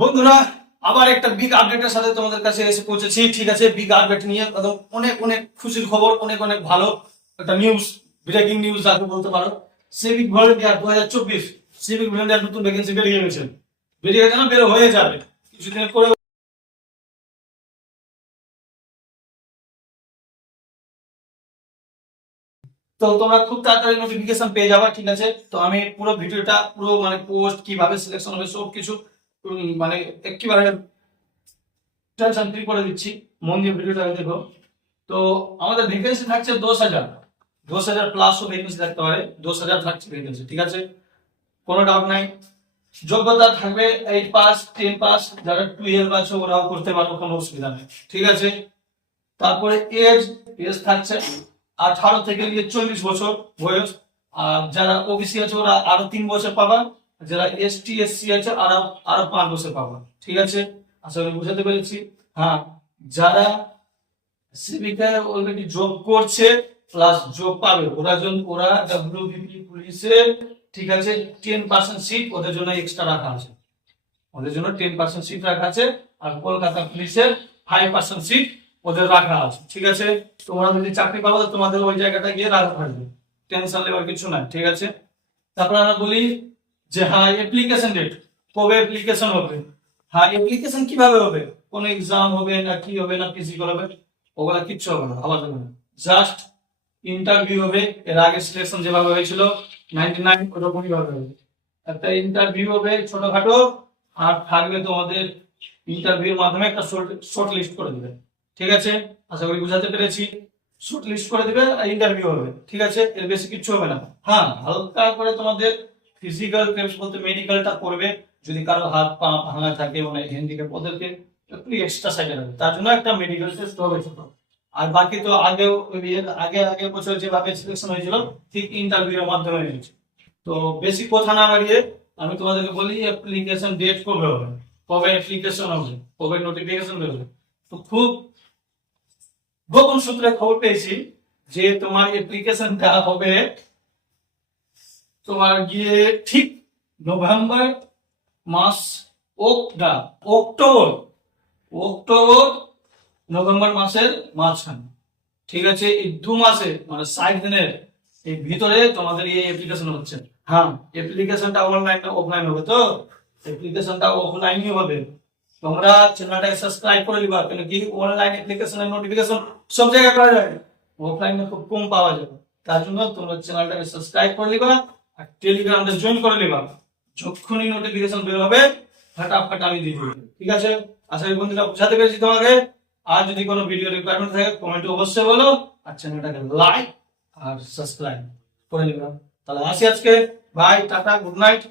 বন্ধুরা, আবার একটা বিগ আপডেটের সাথে তোমাদের কাছে এসে পৌঁছেছি। ঠিক আছে বিগ আপডেট নিয়ে একদম অনেক অনেক খুশির খবর, অনেক অনেক ভালো একটা নিউজ ব্রেকিং নিউজ যাকে বলতে পারো। সিভিক ভলেন্টিয়ার দু হাজার চব্বিশ সিভিক ভলেন্টিয়ার নতুন ভ্যাকেন্সি বেরিয়ে গেছে। বেরিয়ে গেছে না, বের, হয়ে যাবে। কিছুদিন করে তো তোমরা খুব তাড়াতাড়ি নোটিফিকেশন পেয়ে যাবে, ঠিক আছে? তো আমি পুরো ভিডিওটা, পুরো মানে পোস্ট কীভাবে সিলেকশন হবে সব কিছু মানে একেবারে টেনশন ফ্রি করে দিচ্ছি। মন দিয়ে ভিডিওটা দেখো। তো আমাদের ভ্যাকেন্সি থাকছে দশ হাজার। দশ হাজার প্লাসও ভ্যাকেন্সি থাকতে পারে। দশ হাজার থাকছে ভ্যাকেন্সি ঠিক আছে? কোনো ডাউট নাই। যোগ্যতা থাকবে এইট পাস টেন পাস যারা টুয়েলভ আছে ওরাও করতে পারবে, কোনো অসুবিধা নেই, ঠিক আছে? তারপরে এজ এজ থাকছে আঠারো থেকে নিয়ে চল্লিশ বছর বয়স। আর যারা ওবিসি আছে, ওরা আরও তিন বছর পাবা। যারা এসটি এসসি আছে, আরও আরও পাঁচ বছর পাবা। ঠিক আছে? আশা করি বুঝাতে পেরেছি। হ্যাঁ যারা সিভিকায় অলরেডি জব করছে প্লাস জব পাবে, ওরা জন, ওরা ডাব্লিউবিপি পুলিশে ঠিক আছে টেন পার্সেন্ট সিট ওদের জন্য এক্সট্রা রাখা আছে। ওদের জন্য টেন পার্সেন্ট সিট রাখা আছে, আর কলকাতা পুলিশের ফাইভ পার্সেন্ট সিট ওদের রাখা আছে। ঠিক আছে? তোমরা যদি চাকরি পাবো তোমাদের ওই জায়গাটা গিয়ে রাখা থাকবে। টেনশন নেবার কিছু নাই, ঠিক আছে? তারপর আমরা বলি যে হ্যাঁ অ্যাপ্লিকেশন ডেট কবে অ্যাপ্লিকেশন হবে? হ্যাঁ অ্যাপ্লিকেশন কীভাবে হবে? কোন এক্সাম হবে না কি হবে না ফিজিক্যাল হবে? ওগুলা কিচ্ছু হবে না, আবার হবে না জাস্ট ইন্টারভিউ হবে, এর আগে সিলেকশন যেভাবে হয়েছিল নাইনটি নাইন ওরকমই হবে। একটা ইন্টারভিউ হবে ছোটখাটো, আর থাকবে তোমাদের ইন্টারভিউর মাধ্যমে একটা শর্ট লিস্ট করে দেবে। ঠিক আছে? আশা করি বুঝাতে পেরেছি। শর্ট লিস্ট করে দেবে, আর ইন্টারভিউ হবে। ঠিক আছে? এর বেশি কিছু হবে না। হ্যাঁ হালকা করে তোমাদের ফিজিক্যাল টেস্ট বলতে মেডিকেলটা করবে, যদি কারও হাত পা ভাঙা থাকে মানে হ্যান্ডিক্যাপ ওদেরকে একটু এক্সট্রা সাইডে রাখবে তার জন্য একটা মেডিকেল টেস্ট হবে ছোট। আর বাকি তো আগেও আগে আগে বছর যেভাবে সিলেকশন হয়েছিল, ঠিক ইন্টারভিউর মাধ্যমে হয়েছে। তো বেশি কথা না বাড়িয়ে আমি তোমাদেরকে বলি অ্যাপ্লিকেশন ডেট কবে হবে? কবে অ্যাপ্লিকেশন হবে? কবে নোটিফিকেশন বেরোবে তো খুব গোপন সূত্রে খবর পেয়েছি যে তোমার অ্যাপ্লিকেশনটা হবে তোমার গিয়ে ঠিক নভেম্বর মাস ওকটা অক্টোবর অক্টোবর নভেম্বর মাসের মাঝখানে। ঠিক আছে, এই দু মাসে মানে ষাট দিনের এই ভিতরে তোমাদের এই অ্যাপ্লিকেশন হচ্ছে। হ্যাঁ অ্যাপ্লিকেশনটা অনলাইন অফলাইন হবে তো? অ্যাপ্লিকেশনটা অফলাইনই হবে। তোমরা চ্যানেলটাকে সাবস্ক্রাইব করে দিবা কেন কি অনলাইন অ্যাপ্লিকেশনের নোটিফিকেশন সব জায়গায় পাওয়া যায়। অফলাইনে খুব কম পাওয়া যাবে। তার জন্য তোমরা চ্যানেলটাকে সাবস্ক্রাইব করে দিবা আর টেলিগ্রামটা জয়েন করে নিবা। যখনই নোটিফিকেশন বের হবে ফাটাফাট আমি দিয়ে দেবো। ঠিক আছে? আশা করি বন্ধুরা বুঝাতে পেরেছি তোমাকে। আর যদি কোনো ভিডিও রিকোয়ারমেন্ট থাকে কমেন্টে অবশ্যই বলো। আর চ্যানেলটাকে লাইক আর সাবস্ক্রাইব করে নিবা। তাহলে আসি আজকে। By tata good night